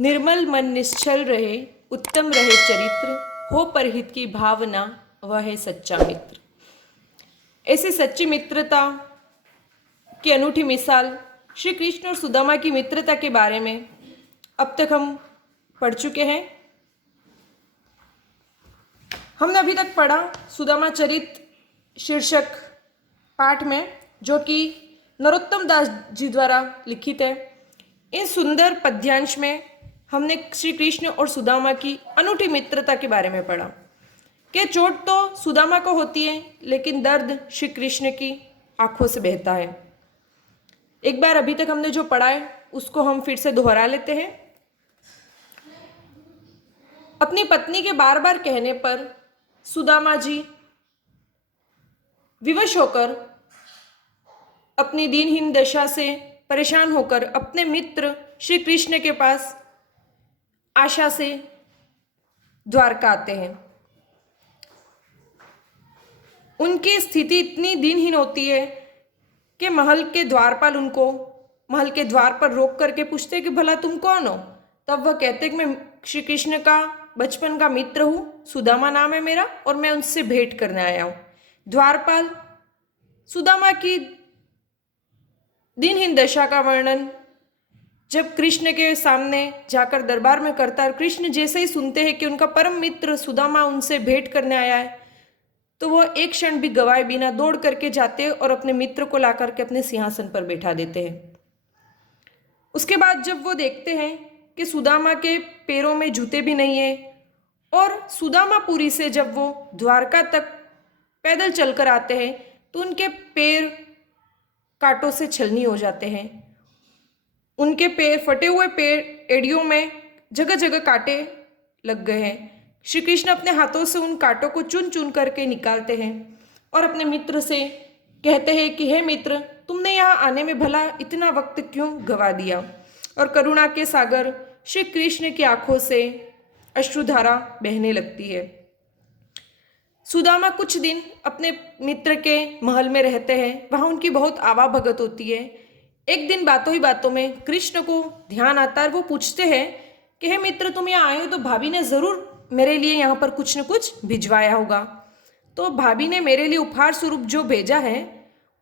निर्मल मन निश्चल रहे, उत्तम रहे चरित्र, हो परहित की भावना, वह है सच्चा मित्र। ऐसी सच्ची मित्रता की अनूठी मिसाल श्री कृष्ण और सुदामा की मित्रता के बारे में अब तक हम पढ़ चुके हैं। हमने अभी तक पढ़ा सुदामा चरित शीर्षक पाठ में, जो कि नरोत्तम दास जी द्वारा लिखित है। इन सुंदर पद्यांश में हमने श्री कृष्ण और सुदामा की अनूठी मित्रता के बारे में पढ़ा कि चोट तो सुदामा को होती है, लेकिन दर्द श्री कृष्ण की आंखों से बहता है। एक बार अभी तक हमने जो पढ़ा है उसको हम फिर से दोहरा लेते हैं। अपनी पत्नी के बार बार कहने पर सुदामा जी विवश होकर, अपनी दीनहीन दशा से परेशान होकर अपने मित्र श्री कृष्ण के पास आशा से द्वारका आते हैं। उनकी स्थिति इतनी दीनहीन होती है कि महल के द्वारपाल उनको महल के द्वार पर रोक करके पूछते हैं कि भला तुम कौन हो। तब वह कहते हैं कि मैं श्री कृष्ण का बचपन का मित्र हूँ, सुदामा नाम है मेरा, और मैं उनसे भेंट करने आया हूँ। द्वारपाल सुदामा की दीनहीन दशा का वर्णन जब कृष्ण के सामने जाकर दरबार में करता है, कृष्ण जैसे ही सुनते हैं कि उनका परम मित्र सुदामा उनसे भेंट करने आया है, तो वह एक क्षण भी गवाए बिना दौड़ करके जाते हैं और अपने मित्र को ला करके अपने सिंहासन पर बैठा देते हैं। उसके बाद जब वो देखते हैं कि सुदामा के पैरों में जूते भी नहीं है, और सुदामापुरी से जब वो द्वारका तक पैदल चलकर आते हैं तो उनके पैर कांटों से छलनी हो जाते हैं। उनके पैर, फटे हुए पैर, एड़ियों में जगह जगह कांटे लग गए हैं। श्री कृष्ण अपने हाथों से उन कांटों को चुन चुन करके निकालते हैं और अपने मित्र से कहते हैं कि हे मित्र, तुमने यहाँ आने में भला इतना वक्त क्यों गवा दिया। और करुणा के सागर श्री कृष्ण की आंखों से अश्रुधारा बहने लगती है। सुदामा कुछ दिन अपने मित्र के महल में रहते हैं। वहाँ उनकी बहुत आवाभगत होती है। एक दिन बातों ही बातों में कृष्ण को ध्यान आता है। वो पूछते हैं कि हे मित्र, तुम यहाँ आए हो तो भाभी ने ज़रूर मेरे लिए यहाँ पर कुछ न कुछ भिजवाया होगा। तो भाभी ने मेरे लिए उपहार स्वरूप जो भेजा है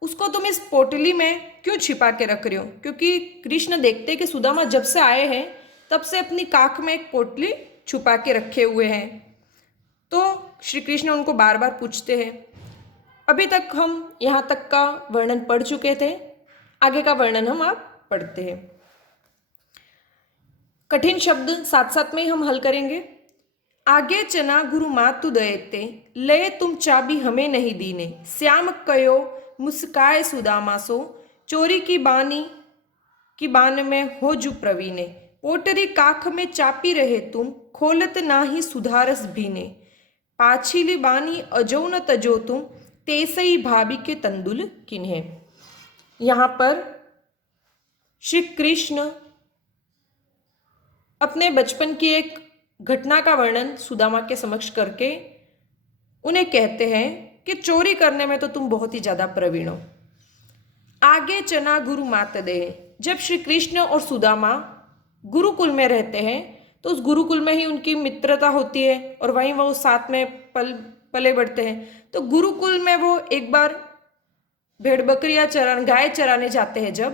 उसको तुम इस पोटली में क्यों छिपा के रख रहे हो। क्योंकि कृष्ण देखते कि सुदामा जब से आए हैं तब से अपनी काख में एक पोटली छुपा के रखे हुए हैं। तो श्री कृष्ण उनको बार बार पूछते हैं। अभी तक हम यहाँ तक का वर्णन पढ़ चुके थे, आगे का वर्णन हम आप पढ़ते हैं। कठिन शब्द साथ साथ में हम हल करेंगे। आगे चना गुरु मातु दयते, लय तुम चाबी हमें नहीं दीने, श्याम कयो मुस्काए सुदामा सो, चोरी की बान में हो जु प्रवीणे, पोटरी काख में चापी रहे तुम, खोलत नाही सुधारस भीने, पाछीली बानी अजो न तजो तुम, तेसई भाभी के तंदुल किन्हे। यहाँ पर श्री कृष्ण अपने बचपन की एक घटना का वर्णन सुदामा के समक्ष करके उन्हें कहते हैं कि चोरी करने में तो तुम बहुत ही ज़्यादा प्रवीण हो। आगे चना गुरु मात दे। जब श्री कृष्ण और सुदामा गुरुकुल में रहते हैं तो उस गुरुकुल में ही उनकी मित्रता होती है और वहीं वो साथ में पले बढ़ते हैं। तो गुरुकुल में वो एक बार भेड़ बकरियां गाय चराने जाते हैं जब,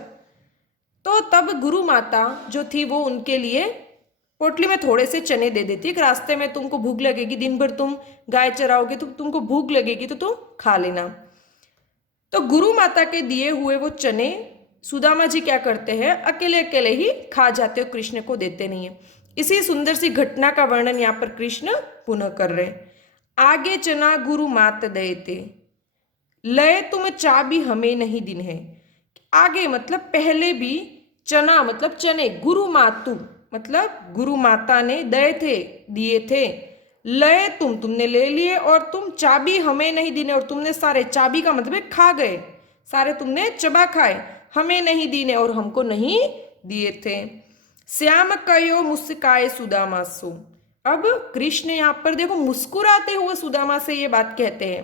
तो तब गुरु माता जो थी वो उनके लिए पोटली में थोड़े से चने दे देती है कि रास्ते में तुमको भूख लगेगी, दिन भर तुम गाय चराओगे तो तुमको भूख लगेगी तो तुम खा लेना। तो गुरु माता के दिए हुए वो चने सुदामा जी क्या करते हैं, अकेले अकेले ही खा जाते हो, कृष्ण को देते नहीं है। इसी सुंदर सी घटना का वर्णन यहाँ पर कृष्ण पुनः कर रहे। आगे चना गुरु मात देते, लय तुम चाबी हमें नहीं दिन है। आगे मतलब पहले भी, चना मतलब चने, गुरु मातु मतलब गुरु माता ने दिए थे, लय तुमने ले लिए, और तुम चाबी हमें नहीं दीने, और तुमने सारे, चाबी का मतलब खा गए, सारे तुमने चबा खाए, हमें नहीं दीने और हमको नहीं दिए थे। श्याम कयो मुस्काए सुदामा सो। अब कृष्ण यहाँ पर देखो मुस्कुराते हुए सुदामा से ये बात कहते हैं,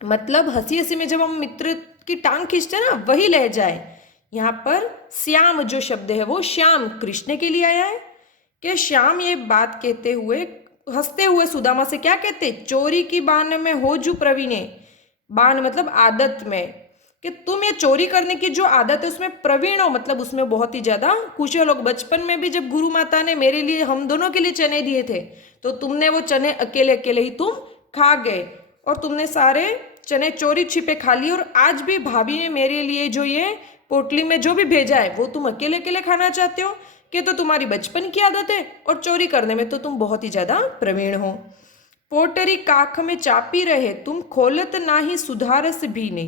मतलब हंसी हंसी में जब हम मित्र की टांग खींचते हैं ना, वही लहजा है। यहाँ पर श्याम जो शब्द है वो श्याम कृष्ण के लिए आया है। कि श्याम ये बात कहते हुए हंसते हुए सुदामा से क्या कहते, चोरी की बान में हो जू प्रवीणे, बान मतलब आदत में, कि तुम ये चोरी करने की जो आदत है उसमें प्रवीण हो, मतलब उसमें बहुत ही ज्यादा कुशल लोग। बचपन में भी जब गुरु माता ने मेरे लिए, हम दोनों के लिए चने दिए थे, तो तुमने वो चने अकेले अकेले ही तुम खा गए, और तुमने सारे चने चोरी छिपे खा लिए। और आज भी भाभी ने मेरे लिए जो ये पोटली में जो भी भेजा है वो तुम अकेले अकेले खाना चाहते हो, कि तो तुम्हारी बचपन की आदत है, और चोरी करने में तो तुम बहुत ही ज्यादा प्रवीण हो। पोटरी काख में चापी रहे तुम खोलत नाही सुधारस भी ने।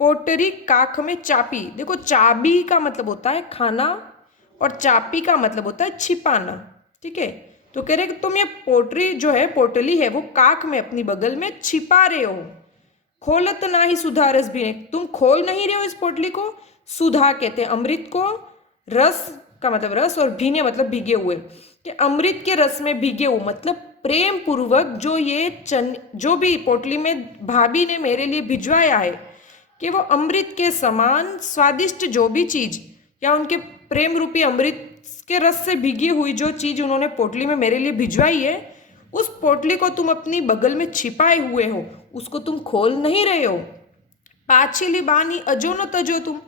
पोटरी काख में चापी, देखो चाबी का मतलब होता है खाना और चापी का मतलब होता है छिपाना, ठीक है। तो कह रहे कि तुम ये पोटरी जो है, पोटली है, वो काख में अपनी बगल में छिपा रहे हो। खोलत ना ही सुधारस भी, तुम खोल नहीं रहे हो इस पोटली को। सुधा कहते हैं अमृत को, रस का मतलब रस, और भीने मतलब भीगे हुए, कि अमृत के रस में भीगे हुए मतलब प्रेम पूर्वक जो ये जो भी पोटली में भाभी ने मेरे लिए भिजवाया है, कि वो अमृत के समान स्वादिष्ट जो भी चीज, या उनके प्रेम रूपी अमृत के रस से भीगी हुई जो चीज उन्होंने पोटली में मेरे लिए भिजवाई है, उस पोटली को तुम अपनी बगल में छिपाए हुए हो, उसको तुम खोल नहीं रहे हो। पाछिली बानी अजो न तजो तुम,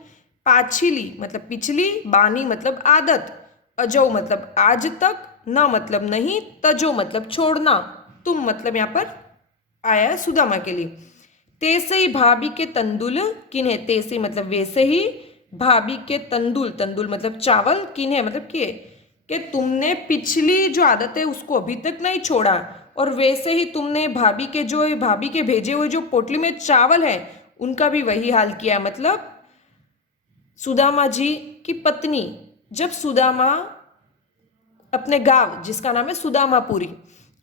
पाछिली मतलब पिछली, बानी मतलब आदत, अजो मतलब आज तक, न मतलब नहीं, तजो मतलब छोड़ना, तुम मतलब यहाँ पर आया है सुदामा के लिए। तैसे ही भाभी के तंदुल किन्हें, तैसे मतलब वैसे ही, भाभी के तंदुल, तंदुल मतलब चावल, किन्हें मतलब कि तुमने पिछली जो आदत है उसको अभी तक नहीं छोड़ा, और वैसे ही तुमने भाभी के जो, भाभी के भेजे हुए जो पोटली में चावल है उनका भी वही हाल किया। मतलब सुदामा जी की पत्नी, जब सुदामा अपने गांव जिसका नाम है सुदामापुरी,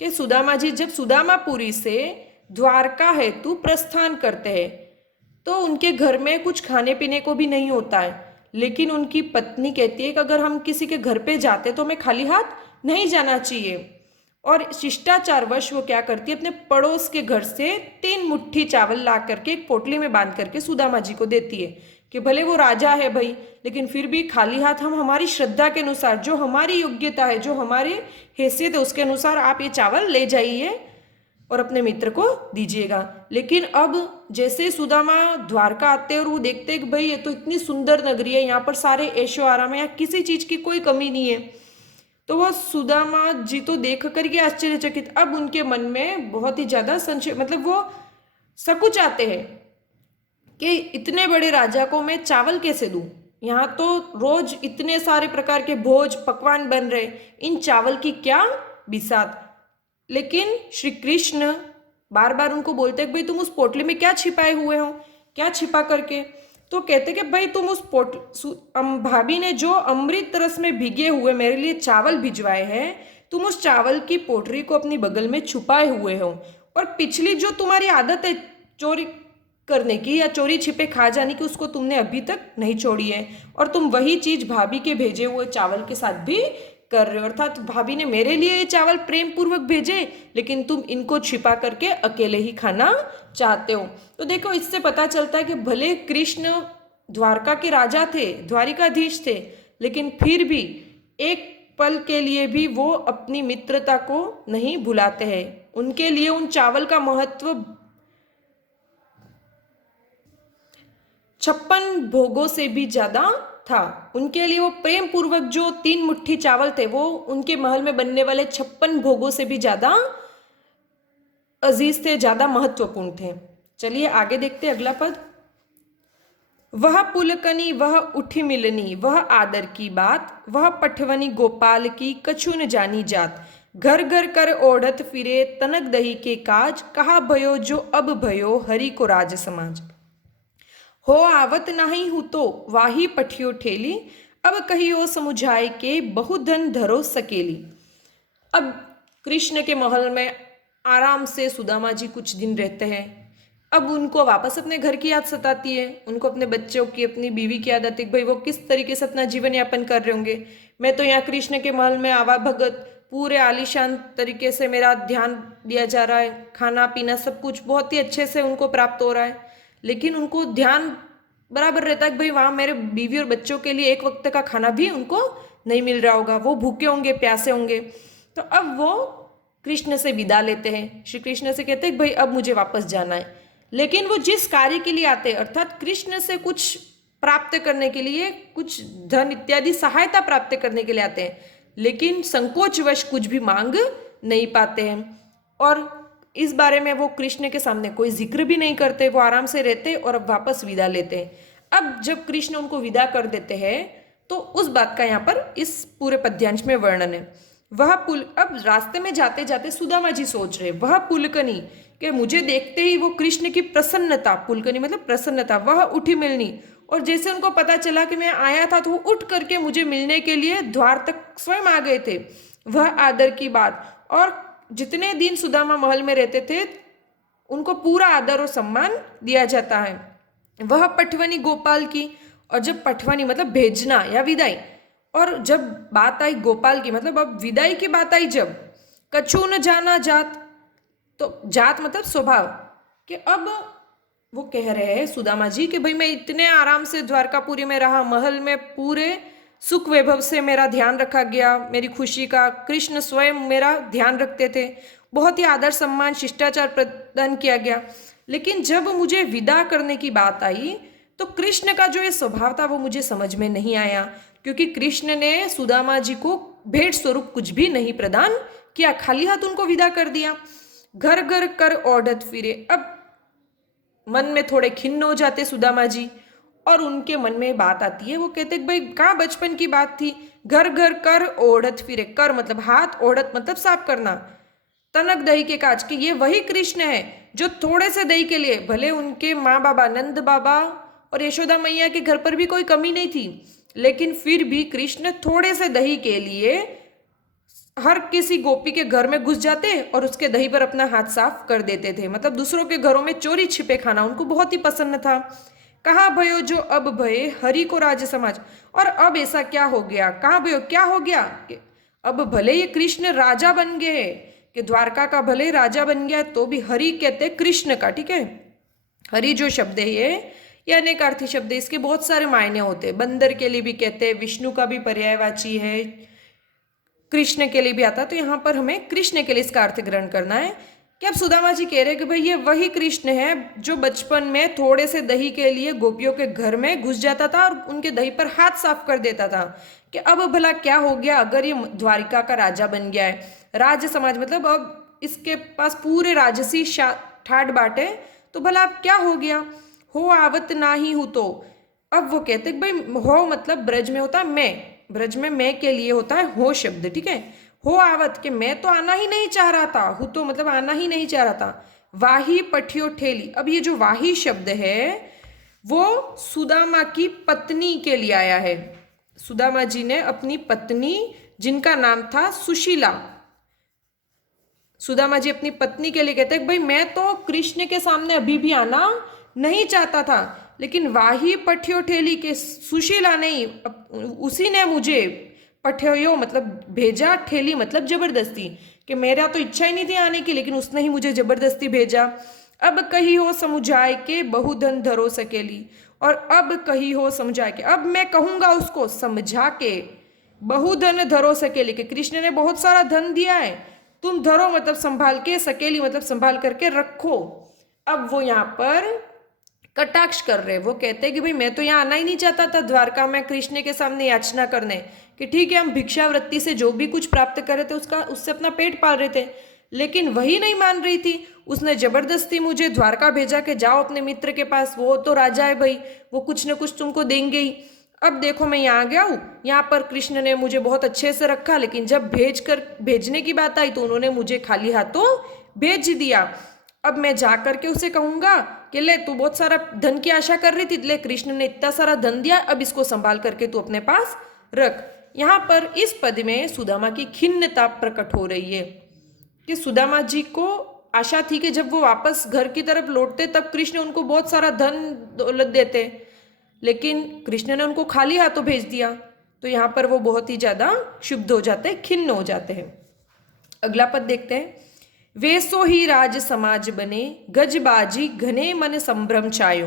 के सुदामा जी जब सुदामापुरी से द्वारका हेतु प्रस्थान करते हैं, तो उनके घर में कुछ खाने पीने को भी नहीं होता है, लेकिन उनकी पत्नी कहती है कि अगर हम किसी के घर पे जाते तो हमें खाली हाथ नहीं जाना चाहिए। और शिष्टाचारवश वो क्या करती है, अपने पड़ोस के घर से 3 मुट्ठी चावल ला करके एक पोटली में बांध करके सुदामा जी को देती है, कि भले वो राजा है भाई, लेकिन फिर भी खाली हाथ हम हमारी श्रद्धा के अनुसार, जो हमारी योग्यता है, जो हमारी हैसियत है, उसके अनुसार आप ये चावल ले जाइए और अपने मित्र को दीजिएगा। लेकिन अब जैसे सुदामा द्वारका आते हैं और वो देखते हैं कि भाई ये तो इतनी सुंदर नगरी है, यहाँ पर सारे ऐशो आराम है, यहाँ किसी चीज की कोई कमी नहीं है, तो वह सुदामा जी तो देख करके आश्चर्यचकित, अब उनके मन में बहुत ही ज्यादा संशय, मतलब वो सकुच आते हैं कि इतने बड़े राजा को मैं चावल कैसे दूं, यहाँ तो रोज इतने सारे प्रकार के भोज पकवान बन रहे, इन चावल की क्या बिसात। लेकिन श्री कृष्ण बार बार उनको बोलते हैं कि भाई तुम उस पोटली में क्या छिपाए हुए हो, क्या छिपा करके, तो कहते कि भाई तुम उस भाभी ने जो अमृत रस में भीगे हुए मेरे लिए चावल भिजवाए हैं, तुम उस चावल की पोटली को अपनी बगल में छुपाए हुए हो, और पिछली जो तुम्हारी आदत है चोरी करने की या चोरी छिपे खा जाने की, उसको तुमने अभी तक नहीं छोड़ी है, और तुम वही चीज भाभी के भेजे हुए चावल के साथ भी कर रहे हो। अर्थात भाभी ने मेरे लिए ये चावल प्रेम पूर्वक भेजे, लेकिन तुम इनको छिपा करके अकेले ही खाना चाहते हो। तो देखो इससे पता चलता है कि भले कृष्ण द्वारका के राजा थे, द्वारिकाधीश थे, लेकिन फिर भी एक पल के लिए भी वो अपनी मित्रता को नहीं भुलाते हैं। उनके लिए उन चावल का महत्व 56 भोगों से भी ज्यादा था। उनके लिए वो प्रेम पूर्वक जो 3 मुट्ठी चावल थे, वो उनके महल में बनने वाले 56 भोगों से भी ज्यादा अजीज थे, ज्यादा महत्वपूर्ण थे। चलिए आगे देखते हैं अगला पद। वह पुलकनी वह उठी मिलनी वह आदर की बात, वह पठवनी गोपाल की कछु न जानी जात, घर घर कर ओढ़त फिरे तनक दही के काज, कहा भयो जो अब भयो हरि को राज समाज। हो आवत नाही हूँ तो वाही पठियो ठेली, अब कहियो समुझाए के बहुधन धरो सकेली। अब कृष्ण के महल में आराम से सुदामा जी कुछ दिन रहते हैं। अब उनको वापस अपने घर की याद सताती है, उनको अपने बच्चों की, अपनी बीवी की याद आती है, भाई वो किस तरीके से अपना जीवन यापन कर रहे होंगे। मैं तो यहाँ कृष्ण के महल में आवा भगत पूरे आलीशान तरीके से मेरा ध्यान दिया जा रहा है, खाना पीना सब कुछ बहुत ही अच्छे से उनको प्राप्त हो रहा है, लेकिन उनको ध्यान बराबर रहता है कि भाई वहाँ मेरे बीवी और बच्चों के लिए एक वक्त का खाना भी उनको नहीं मिल रहा होगा, वो भूखे होंगे, प्यासे होंगे। तो अब वो कृष्ण से विदा लेते हैं, श्री कृष्ण से कहते हैं भाई अब मुझे वापस जाना है। लेकिन वो जिस कार्य के लिए आते हैं, अर्थात कृष्ण से कुछ प्राप्त करने के लिए, कुछ धन इत्यादि सहायता प्राप्त करने के लिए आते हैं, लेकिन संकोचवश कुछ भी मांग नहीं पाते हैं। और इस बारे में वो कृष्ण के सामने कोई जिक्र भी नहीं करते, वो आराम से रहते और अब वापस विदा लेते हैं। अब जब कृष्ण उनको विदा कर देते हैं तो उस बात का यहाँ पर इस पूरे पद्यांश में वर्णन है। वह पुल, अब रास्ते में जाते जाते सुदामा जी सोच रहे, वह पुलकनी कि मुझे देखते ही वो कृष्ण की प्रसन्नता, पुलकनी मतलब प्रसन्नता, वह उठी मिलनी। और जैसे उनको पता चला कि मैं आया था तो वो उठ करके मुझे मिलने के लिए द्वार तक स्वयं आ गए थे। वह आदर की बात, और जितने दिन सुदामा महल में रहते थे उनको पूरा आदर और सम्मान दिया जाता है। वह पटवनी गोपाल की, और जब पटवनी मतलब भेजना या विदाई, और जब बात आई गोपाल की मतलब अब विदाई की बात आई, जब कछु न जाना जात, तो जात मतलब स्वभाव, कि अब वो कह रहे हैं सुदामा जी कि भाई मैं इतने आराम से द्वारकापुरी में रहा, महल में पूरे सुख वैभव से मेरा ध्यान रखा गया, मेरी खुशी का कृष्ण स्वयं मेरा ध्यान रखते थे, बहुत ही आदर सम्मान शिष्टाचार प्रदान किया गया। लेकिन जब मुझे विदा करने की बात आई तो कृष्ण का जो ये स्वभाव था वो मुझे समझ में नहीं आया, क्योंकि कृष्ण ने सुदामा जी को भेंट स्वरूप कुछ भी नहीं प्रदान किया, खाली हाथ उनको विदा कर दिया। घर घर कर ओढ़त फिरे, अब मन में थोड़े खिन्न हो जाते सुदामा जी, और उनके मन में बात आती है, वो कहते भाई कहाँ बचपन की बात थी, घर घर कर ओढ़त फिरे, कर मतलब हाथ, ओढ़त मतलब साफ करना, तनक दही के काज, के ये वही कृष्ण है जो थोड़े से दही के लिए, भले उनके माँ बाबा नंद बाबा और यशोदा मैया के घर पर भी कोई कमी नहीं थी, लेकिन फिर भी कृष्ण थोड़े से दही के लिए हर किसी गोपी के घर में घुस जाते और उसके दही पर अपना हाथ साफ कर देते थे। मतलब दूसरों के घरों में चोरी छिपे खाना उनको बहुत ही पसंद था। कहाँ भयो जो अब भये हरि को राज समाज, और अब ऐसा क्या हो गया, कहाँ भयो क्या हो गया कि अब भले ये कृष्ण राजा बन गए, कि द्वारका का भले राजा बन गया, तो भी हरि कहते कृष्ण का, ठीक है। हरि जो शब्द है ये अनेकार्थी शब्द है, इसके बहुत सारे मायने होते हैं। बंदर के लिए भी कहते हैं, विष्णु का भी पर्यायवाची है, कृष्ण के लिए भी आता है। तो यहाँ पर हमें कृष्ण के लिए इसका अर्थ ग्रहण करना है कि अब सुदामा जी कह रहे हैं कि भाई ये वही कृष्ण है जो बचपन में थोड़े से दही के लिए गोपियों के घर में घुस जाता था और उनके दही पर हाथ साफ कर देता था, कि अब भला क्या हो गया अगर ये द्वारिका का राजा बन गया है। राज समाज मतलब अब इसके पास पूरे राजसी ठाट बाटे, तो भला अब क्या हो गया। हो आवत ना ही हूँ, तो अब वो कहते भाई हो मतलब ब्रज में होता है मैं, ब्रज में मैं के लिए होता है हो शब्द, ठीक है। हो आवत के मैं तो आना ही नहीं चाह रहा था, हूँ तो मतलब आना ही नहीं चाह रहा था। वाही पठियो ठेली, अब ये जो वाही शब्द है वो सुदामा की पत्नी के लिए आया है। सुदामा जी ने अपनी पत्नी जिनका नाम था सुशीला, सुदामा जी अपनी पत्नी के लिए कहते हैं भाई मैं तो कृष्ण के सामने अभी भी आना नहीं चाहता था, लेकिन वाही पठ्यो ठेली के सुशीला नहीं, उसी ने मुझे पठ्यो मतलब भेजा, ठेली मतलब जबरदस्ती, कि मेरा तो इच्छा ही नहीं थी आने की, लेकिन उसने ही मुझे जबरदस्ती भेजा। अब कही हो समुझाए के बहुधन धरो सकेली, और अब कही हो समझा के, अब मैं कहूँगा उसको समझा के बहुधन धरो सकेली, कि कृष्ण ने बहुत सारा धन दिया है, तुम धरो मतलब संभाल के, सकेली मतलब संभाल करके रखो। अब वो यहाँ पर कटाक्ष कर रहे, वो कहते हैं कि भाई मैं तो यहाँ आना ही नहीं चाहता था द्वारका में कृष्ण के सामने याचना करने, कि ठीक है हम भिक्षावृत्ति से जो भी कुछ प्राप्त कर रहे थे उसका उससे अपना पेट पाल रहे थे, लेकिन वही नहीं मान रही थी, उसने जबरदस्ती मुझे द्वारका भेजा कि जाओ अपने मित्र के पास, वो तो राजा है भाई, वो कुछ न कुछ तुमको देंगे ही। अब देखो मैं यहाँ आ गया हूँ, यहाँ पर कृष्ण ने मुझे बहुत अच्छे से रखा, लेकिन जब भेजने की बात आई तो उन्होंने मुझे खाली हाथों भेज दिया। अब मैं जा करके उसे कहूँगा कि ले तू बहुत सारा धन की आशा कर रही थी, ले कृष्ण ने इतना सारा धन दिया, अब इसको संभाल करके तू अपने पास रख। यहाँ पर इस पद में सुदामा की खिन्नता प्रकट हो रही है कि सुदामा जी को आशा थी कि जब वो वापस घर की तरफ लौटते तब कृष्ण उनको बहुत सारा धन दौलत देते, लेकिन कृष्ण ने उनको खाली हाथों भेज दिया। तो यहाँ पर वो बहुत ही ज़्यादा क्षुब्ध हो जाते हैं, खिन्न हो जाते हैं। अगला पद देखते हैं। वेसो ही राज समाज बने गजबाजी घने मन संभ्रम छायो,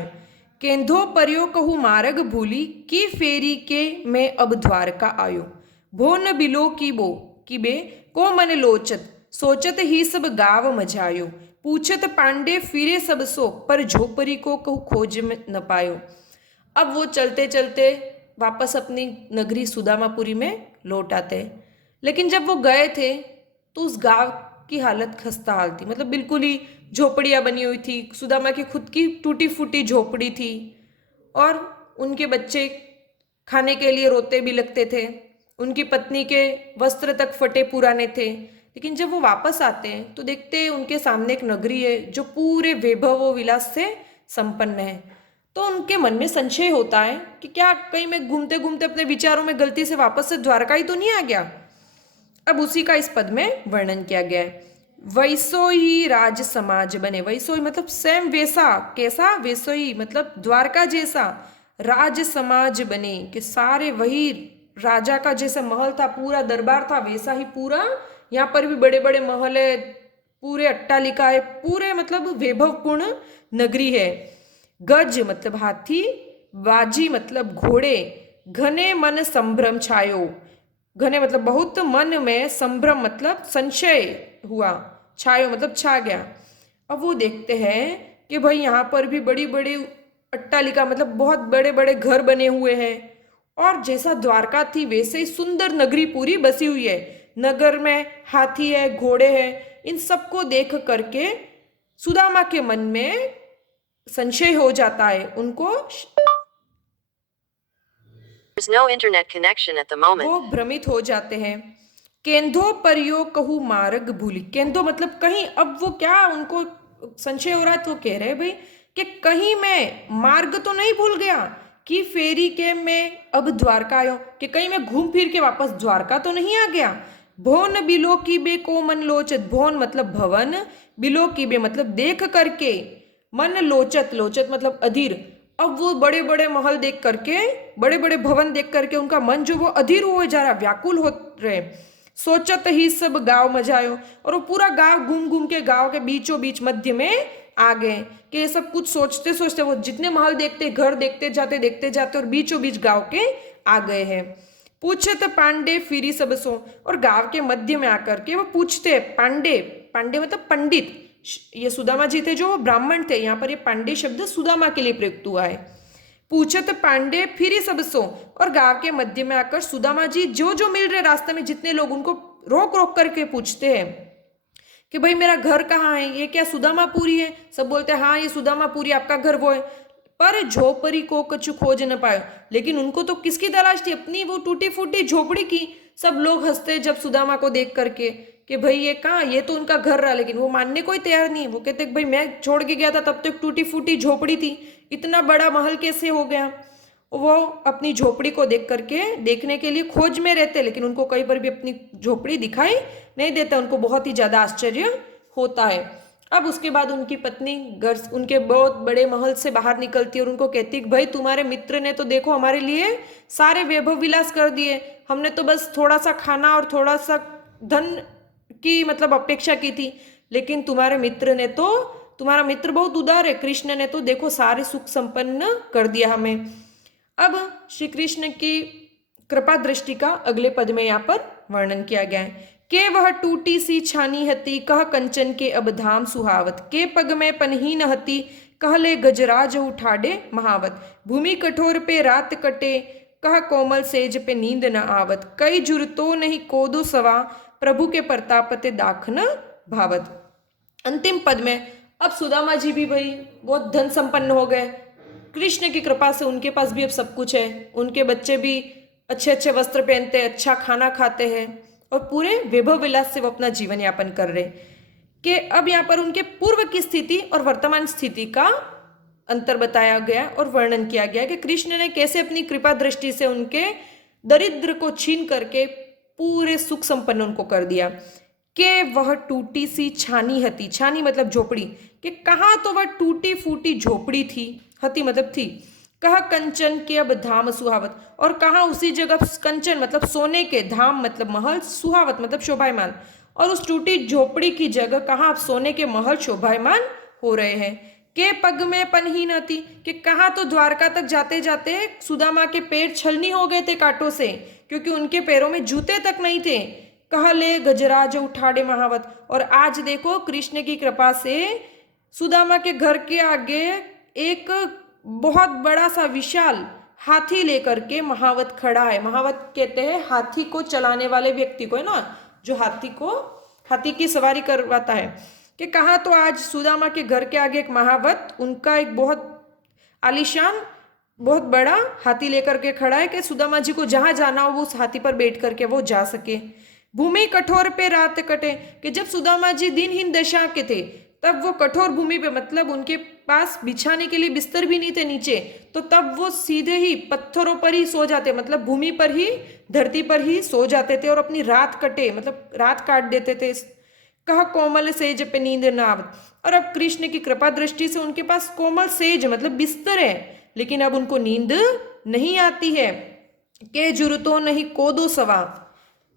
केंधो पर्यो कहू मार्ग भूली की फेरी के मैं अब द्वारका आयो। भो न बिलो की बे को मन लोचत, सोचत ही सब गाव मझायो, पूछत पांडे फिरे सब सो, पर झोपड़ी को कहू खोज में न पायो। अब वो चलते चलते वापस अपनी नगरी सुदामापुरी में लौट आते, लेकिन जब वो गए थे तो उस गांव की हालत खस्ता हाल थी, मतलब बिल्कुल ही झोपड़ियाँ बनी हुई थी, सुदामा की खुद की टूटी फूटी झोपड़ी थी और उनके बच्चे खाने के लिए रोते भी लगते थे, उनकी पत्नी के वस्त्र तक फटे पुराने थे। लेकिन जब वो वापस आते हैं तो देखते हैं उनके सामने एक नगरी है जो पूरे वैभव व विलास से संपन्न है। तो उनके मन में संशय होता है कि क्या कहीं मैं घूमते घूमते अपने विचारों में गलती से वापस से द्वारका ही तो नहीं आ गया। अब उसी का इस पद में वर्णन किया गया है। वैसोई राज समाज बने, वैसोई मतलब सेम वैसा, कैसा, वैसोई मतलब द्वारका जैसा राज समाज बने, कि सारे वही राजा का जैसा महल था, पूरा दरबार था, वैसा ही पूरा यहाँ पर भी बड़े बड़े महल है, पूरे अट्टालिका है, पूरे मतलब वैभवपूर्ण नगरी है। गज मतलब हाथी, बाजी मतलब घोड़े, घने मन संभ्रम छायो, घने मतलब बहुत, मन में संभ्रम मतलब संशय हुआ, छायो मतलब छा गया। अब वो देखते हैं कि भाई यहाँ पर भी बड़ी बड़ी अट्टालिका मतलब बहुत बड़े बड़े घर बने हुए हैं और जैसा द्वारका थी वैसे ही सुंदर नगरी पूरी बसी हुई है। नगर में हाथी है, घोड़े हैं, इन सबको देख करके सुदामा के मन में संशय हो जाता है, उनको There's no internet connection at the moment. वो भ्रमित हो जाते हैं। केंधो परियो कहू मार्ग भूली, केंधो मतलब कहीं, अब वो क्या उनको संशय हो रहा है तो कह रहे भाई कि कहीं मैं मार्ग तो नहीं भूल गया, कि फेरी के मैं अब द्वारका आयो, कि कहीं मैं घूम फिर के वापस द्वारका तो नहीं आ गया। भोन बिलो की बे को मन लोचत, भोन मतलब भवन, बिलो की बे मतलब देख करके, मन लोचत, लोचत मतलब अधीर। अब वो बड़े बड़े महल देख करके, बड़े बड़े भवन देख करके उनका मन जो वो अधीर हुए जा रहा, व्याकुल हो रहे। सोचत ही सब गांव मजायो, और वो पूरा गांव घूम घूम के गांव के बीचों बीच मध्य में आ गए, कि ये सब कुछ सोचते सोचते वो जितने महल देखते, घर देखते जाते और बीचों बीच गांव के आ गए हैं। पूछत पांडे फिरी सब सो, और गांव के मध्य में आकर के वो पूछते, पांडे, पांडे मतलब पंडित, ये सुदामा जी थे जो ब्राह्मण थे, यहाँ पर ये पांडे शब्द सुदामा के लिए प्रयुक्त हुआ है। पूछत पांडे फिरी सब सो, और गांव के मध्य में आकर सुदामा जी जो जो मिल रहे रास्ते में जितने लोग, उनको रोक रोक करके पूछते हैं कि भाई मेरा घर कहाँ है, ये क्या सुदामापुरी है। सब बोलते हैं हाँ ये सुदामापुरी, आपका घर वो है। पर झोपड़ी को कछु खोज न पाए, लेकिन उनको तो किसकी तलाश थी, अपनी वो टूटी फूटी झोपड़ी की। सब लोग हंसते जब सुदामा को देख करके कि भाई ये कहाँ, ये तो उनका घर रहा, लेकिन वो मानने को ही तैयार नहीं है। वो कहते भाई मैं छोड़ के गया था तब तक टूटी फूटी झोपड़ी थी, इतना बड़ा महल कैसे हो गया। वो अपनी झोपड़ी को देख करके देखने के लिए खोज में रहते, लेकिन उनको कहीं पर भी अपनी झोपड़ी दिखाई नहीं देता, उनको बहुत ही ज़्यादा आश्चर्य होता है। अब उसके बाद उनकी पत्नी घर, उनके बहुत बड़े महल से बाहर निकलती है और उनको कहती है भाई तुम्हारे मित्र ने तो देखो हमारे लिए सारे वैभव विलास कर दिए, हमने तो बस थोड़ा सा खाना और थोड़ा सा धन की मतलब अपेक्षा की थी, लेकिन तुम्हारे मित्र ने तो, तुम्हारा मित्र बहुत उदार है, कृष्ण ने तो देखो सारे सुख संपन्न कर दिया हमें। अब श्री कृष्ण की कृपा दृष्टि का अगले पद में यहाँ पर वर्णन किया गया है। के वह टूटी सी छानी हती, कह कंचन के अब धाम सुहावत, के पग में पनहीन हती, कहले गजराज उठाडे महावत, भूमि कठोर पे रात कटे, कह कोमल सेज पे नींद न आवत, कई जुर तो नहीं कोदो सवा, प्रभु के प्रताप ते दाख न भावत। अंतिम पद में अब सुदामा जी भी भाई बहुत धन संपन्न हो गए, कृष्ण की कृपा से उनके पास भी अब सब कुछ है, उनके बच्चे भी अच्छे अच्छे वस्त्र पहनते हैं, अच्छा खाना खाते हैं और पूरे वैभव विलास से वो अपना जीवन यापन कर रहे। कि अब यहाँ पर उनके पूर्व की स्थिति और वर्तमान स्थिति का अंतर बताया गया और वर्णन किया गया कि कृष्ण ने कैसे अपनी कृपा दृष्टि से उनके दरिद्र को छीन करके पूरे सुख संपन्न उनको कर दिया। कि वह टूटी सी छानी हती, छानी मतलब झोपड़ी, कि कहाँ तो वह टूटी फूटी झोपड़ी थी, हती मतलब थी, कहा कंचन के अब धाम सुहावत, और कहा उसी जगह कंचन मतलब सोने के, धाम मतलब महल, सुहावत मतलब शोभायमान, और उस टूटी झोपड़ी की जगह कहाँ अब सोने के महल शोभायमान हो रहे हैं। के पग में पनही न थी, कि कहा तो द्वारका तक जाते जाते सुदामा के पैर छलनी हो गए थे कांटों से, क्योंकि उनके पैरों में जूते तक नहीं थे। कह ले गजराज उठाड़े महावत। और आज देखो कृष्ण की कृपा से सुदामा के घर के आगे एक बहुत बड़ा सा विशाल हाथी लेकर के महावत खड़ा है। महावत कहते हैं हाथी को चलाने वाले व्यक्ति को, है ना, जो हाथी की सवारी करवाता है। कि कहा तो आज सुदामा के घर के आगे एक महावत, उनका एक बहुत आलीशान बहुत बड़ा हाथी लेकर के खड़ा है कि सुदामा जी को जहां जाना हो वो उस हाथी पर बैठ करके वो जा सके। भूमि कठोर पे रात कटे, कि जब सुदामा जी दिनहीन दशा के थे तब वो कठोर भूमि पे, मतलब उनके पास बिछाने के लिए बिस्तर भी नहीं थे नीचे, तो तब वो सीधे ही पत्थरों पर ही सो जाते, मतलब भूमि पर ही, धरती पर ही सो जाते थे और अपनी रात कटे, मतलब रात काट देते थे। कहा कोमल सेज पे नींद न आवत। और अब कृष्ण की कृपा दृष्टि से उनके पास कोमल सेज मतलब बिस्तर है, लेकिन अब उनको नींद नहीं आती है। के जुरतो नहीं कोदो सवा,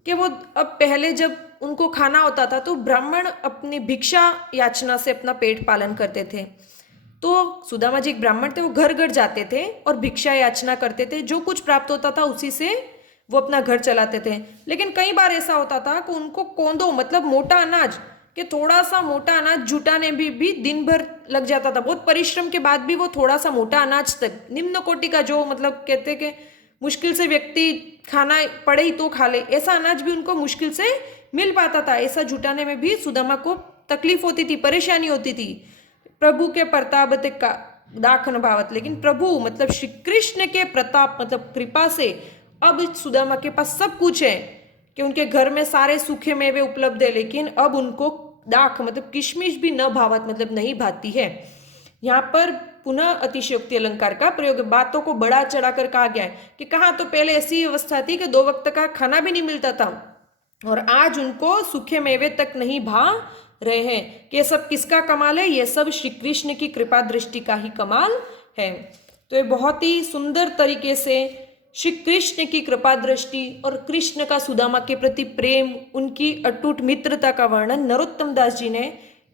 कि वो अब पहले जब उनको खाना होता था तो ब्राह्मण अपनी भिक्षा याचना से अपना पेट पालन करते थे। तो सुदामा जी एक ब्राह्मण थे, वो घर घर जाते थे और भिक्षा याचना करते थे, जो कुछ प्राप्त होता था उसी से वो अपना घर चलाते थे। लेकिन कई बार ऐसा होता था कि उनको कोंदो मतलब मोटा अनाज, कि थोड़ा सा मोटा अनाज जुटाने भी दिन भर लग जाता था। बहुत परिश्रम के बाद भी वो थोड़ा सा मोटा अनाज तक, निम्न कोटि का, जो मतलब कहते कि मुश्किल से व्यक्ति खाना पड़े ही तो खा ले, ऐसा अनाज भी उनको मुश्किल से मिल पाता था। ऐसा जुटाने में भी सुदामा को तकलीफ होती थी, परेशानी होती थी। प्रभु के प्रताप का दाखन भावत, लेकिन प्रभु मतलब श्री कृष्ण के प्रताप मतलब कृपा से अब सुदामा के पास सब कुछ है, कि उनके घर में सारे सूखे मेवे उपलब्ध है, लेकिन अब उनको दाख मतलब किशमिश भी न भावत मतलब नहीं भाती है। यहाँ पर पुनः अतिशयोक्ति अलंकार का प्रयोग, बातों को बढ़ा चढ़ा कर कहा गया है। कि कहा तो पहले ऐसी व्यवस्था थी कि 2 वक्त का खाना भी नहीं मिलता था, और आज उनको सूखे मेवे तक नहीं भा रहे हैं। कि ये सब किसका कमाल है? ये सब श्री कृष्ण की कृपा दृष्टि का ही कमाल है। तो ये बहुत ही सुंदर तरीके से श्री कृष्ण की कृपा दृष्टि और कृष्ण का सुदामा के प्रति प्रेम, उनकी अटूट मित्रता का वर्णन नरोत्तम दास जी ने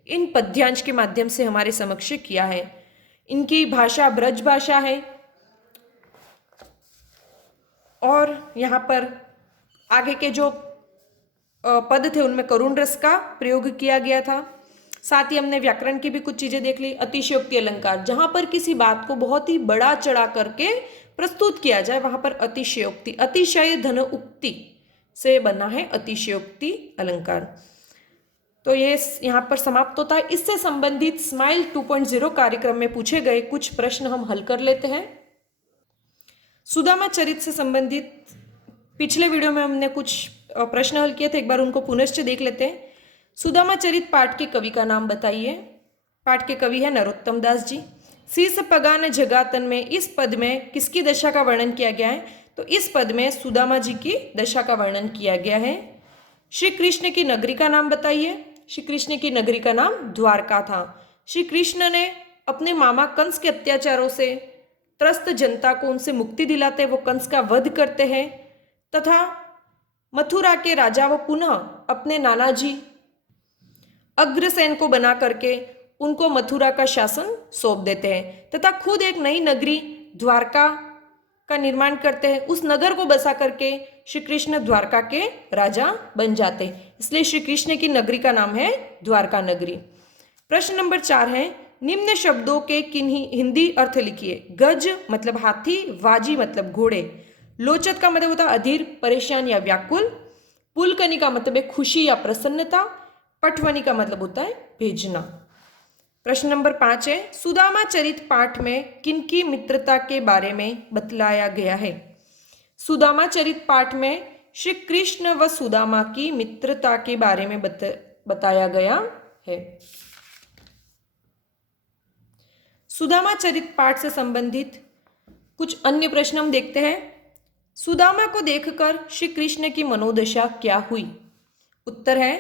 इन पद्यांश के माध्यम से हमारे समक्ष किया है। इनकी भाषा ब्रज भाषा है और यहाँ पर आगे के जो पद थे उनमें करुण रस का प्रयोग किया गया था। साथ ही हमने व्याकरण की भी कुछ चीजें देख ली। अतिशयोक्ति अलंकार, जहां पर किसी बात को बहुत ही बड़ा चढ़ा करके प्रस्तुत किया जाए वहां पर अतिशयोक्ति, अतिशय धन उक्ति से बना है अतिशयोक्ति अलंकार। तो ये यहाँ पर समाप्त होता है। इससे संबंधित स्माइल 2.0 कार्यक्रम में पूछे गए कुछ प्रश्न हम हल कर लेते हैं। सुदामा चरित से संबंधित पिछले वीडियो में हमने कुछ प्रश्न हल किए थे, एक बार उनको पुनश्च देख लेते हैं। सुदामा चरित पाठ के कवि का नाम बताइए। पाठ के कवि है नरोत्तम दास जी। शीस पगान जगातन में इस पद में किसकी दशा का वर्णन किया गया है? तो इस पद में सुदामा जी की दशा का वर्णन किया गया है। श्री कृष्ण की नगरी का नाम बताइए। श्री कृष्ण की नगरी का नाम द्वारका था। श्री कृष्ण ने अपने मामा कंस के अत्याचारों से त्रस्त जनता को उनसे मुक्ति दिलाते वो कंस का वध करते हैं तथा मथुरा के राजा वो पुनः अपने नाना जी अग्रसेन को बना करके उनको मथुरा का शासन सौंप देते हैं तथा खुद एक नई नगरी द्वारका का निर्माण करते हैं। उस नगर को बसा करके श्री कृष्ण द्वारका के राजा बन जाते हैं, इसलिए श्री कृष्ण की नगरी का नाम है द्वारका नगरी। प्रश्न नंबर 4 है, निम्न शब्दों के किन्हीं हिंदी अर्थ लिखिए। गज मतलब हाथी, वाजी मतलब घोड़े, लोचत का मतलब होता है अधीर, परेशान या व्याकुल, पुलकनी का मतलब है खुशी या प्रसन्नता, पटवनी का मतलब होता है भेजना। प्रश्न नंबर 5 है, सुदामा चरित पाठ में किनकी मित्रता के बारे में बतलाया गया है? सुदामा चरित पाठ में श्री कृष्ण व सुदामा की मित्रता के बारे में बताया गया है। सुदामा चरित पाठ से संबंधित कुछ अन्य प्रश्न हम देखते हैं। सुदामा को देखकर श्री कृष्ण की मनोदशा क्या हुई? उत्तर है,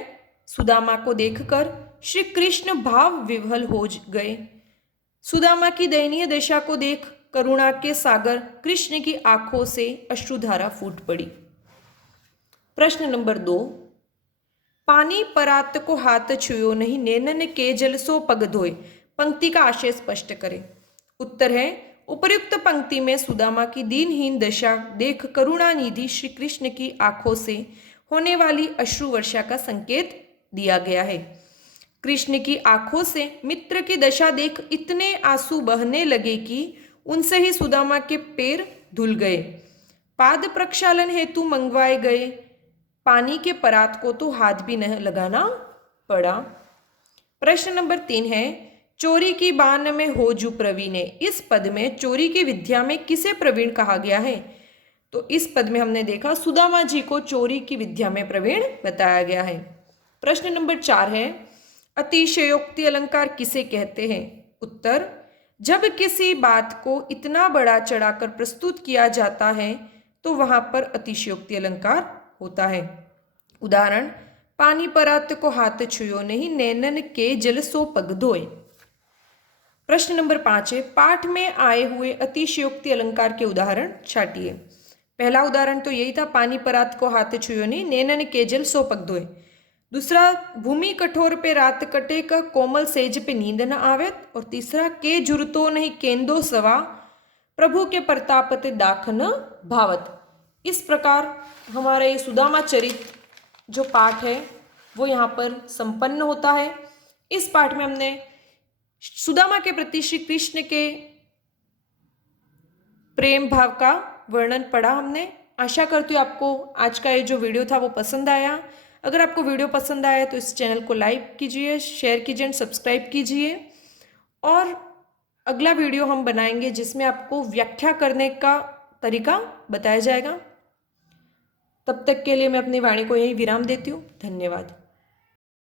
सुदामा को देखकर श्री कृष्ण भाव विह्वल हो गए। सुदामा की दयनीय दशा को देख करुणा के सागर कृष्ण की आंखों से अश्रुधारा फूट पड़ी। प्रश्न नंबर 2, पानी परात को हाथ छुयो नहीं, नैनन के जल सो पग धोए। पंक्ति का आशय स्पष्ट करें। उत्तर है उपर्युक्त पंक्ति में सुदामा की दीनहीन दशा देख करुणानिधि श्री कृष्ण की आंखों से होने वाली अश्रु वर्षा का संकेत दिया गया है। कृष्ण की आंखों से मित्र की दशा देख इतने आंसू बहने लगे कि उनसे ही सुदामा के पैर धुल गए। पाद प्रक्षालन हेतु मंगवाए गए पानी के परात को तो हाथ भी न लगाना पड़ा। प्रश्न नंबर 3 है चोरी की बान में हो जू प्रवीण है। इस पद में चोरी की विद्या में किसे प्रवीण कहा गया है? तो इस पद में हमने देखा सुदामा जी को चोरी की विद्या में प्रवीण बताया गया है। प्रश्न नंबर 4 है अतिशयोक्ति अलंकार किसे कहते हैं? उत्तर जब किसी बात को इतना बड़ा चढ़ाकर प्रस्तुत किया जाता है तो वहां पर अतिशयोक्ति अलंकार होता है। उदाहरण पानी परात को हाथ छुयो नहीं नैनन के जल सो पग धोए। प्रश्न नंबर 5 है पाठ में आए हुए अतिशयोक्ति अलंकार के उदाहरण छाटिए। पहला उदाहरण तो यही था पानी परात को हाथ छुयो नहीं नैनन के जल सो पग धोए। दूसरा भूमि कठोर पे रात कटे का कोमल सेज पे नींद न आवेत। और तीसरा के जुरतो नहीं केंदो सवा प्रभु के प्रताप ते दाख न भावत। इस प्रकार हमारा ये सुदामा चरित जो पाठ है वो यहाँ पर संपन्न होता है। इस पाठ में हमने सुदामा के प्रति श्री कृष्ण के प्रेम भाव का वर्णन पढ़ा हमने। आशा करती हूँ आपको आज का ये जो वीडियो था वो पसंद आया। अगर आपको वीडियो पसंद आया तो इस चैनल को लाइक कीजिए, शेयर कीजिए एंड सब्सक्राइब कीजिए। और अगला वीडियो हम बनाएंगे जिसमें आपको व्याख्या करने का तरीका बताया जाएगा। तब तक के लिए मैं अपनी वाणी को यहीं विराम देती हूँ। धन्यवाद।